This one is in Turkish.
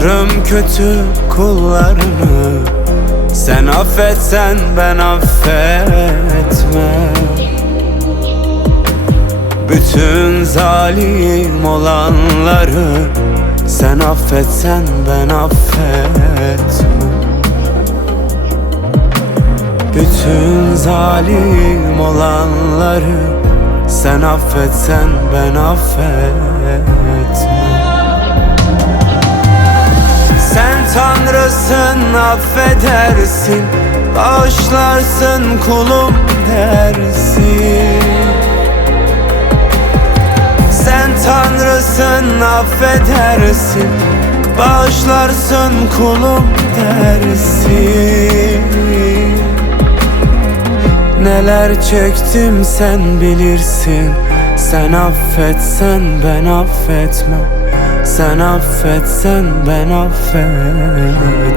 Tanrım kötü kullarını, sen affetsen ben affetmem. Bütün zalim olanları sen affetsen ben affetmem. Bütün zalim olanları sen affetsen ben affetmem. Sen Tanrısın, affedersin, bağışlarsın kulum dersin. Sen Tanrısın, affedersin, bağışlarsın kulum dersin. Neler çektim sen bilirsin, sen affetsen ben affetmem. Sen affetsen ben affetmem.